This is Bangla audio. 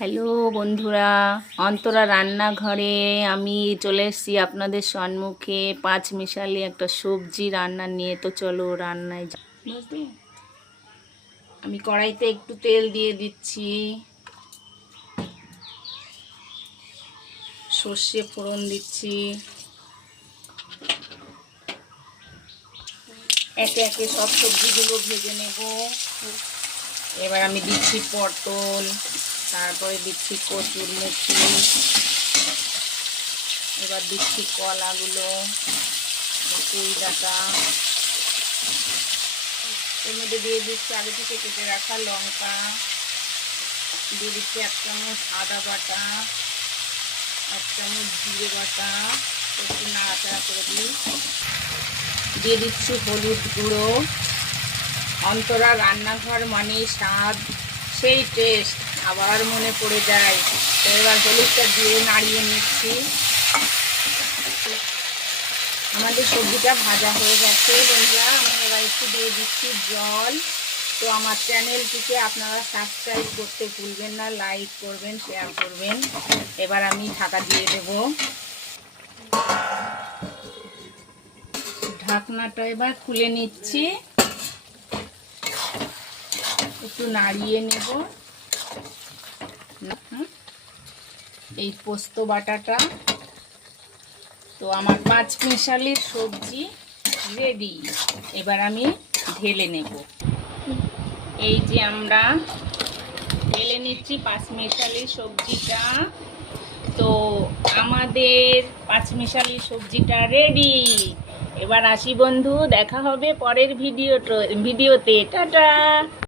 হ্যালো বন্ধুরা অন্তরা রান্নাঘরে আমি চলে এসেছি আপনাদের সম্মুখে পাঁচ মিশালি একটা সবজি রান্না নিয়ে। তো চলো রান্নায় আমি কড়াইতে একটু তেল দিয়ে দিচ্ছি। সর্ষে ফোড়ন দিচ্ছি। একে একে সব সবজিগুলো ভেজে নেব। এবার আমি দিচ্ছি পটল। তারপরে দিচ্ছি কচুর মুখি। এবার দিচ্ছি কলাগুলো, পুঁই ডাটা। এর মধ্যে দিয়ে দিচ্ছি আগে থেকে কেটে রাখা লঙ্কা। দিয়ে দিচ্ছি এক চামচ আদা বাটা, এক চামচ জিরে বাটা। একটু নাড়াচাড়া করে দিই। দিয়ে দিচ্ছি হলুদ গুঁড়ো। অন্তরা রান্নাঘর মানে স্বাদ, সেই টেস্ট আবার মনে পড়ে যায়। তো এবার হলুদটা দিয়ে নাড়িয়ে নিচ্ছি। আমাদের সবজিটা ভাজা হয়ে গেছে বন্ধুরা। আমি এবার একটু দিয়ে দিচ্ছি জল। তো আমার চ্যানেলটিকে আপনারা সাবস্ক্রাইব করতে ভুলবেন না লাইক করবেন শেয়ার করবেন। এবার আমি ঢাকা দিয়ে দেব। ঢাকনাটা এবার খুলে নিচ্ছি। একটু নাড়িয়ে নেব। এই পোস্ত বাটাটা। তো আমার পাঁচ মিশালির সবজি রেডি এবার আমি ঢেলে নেব। এই যে আমরা ঢেলে নিচ্ছি পাঁচ মিশালি সবজিটা। তো আমাদের পাঁচ মিশালি সবজিটা রেডি এবার আসি বন্ধু, দেখা হবে পরের ভিডিও ভিডিওতে। টাটা!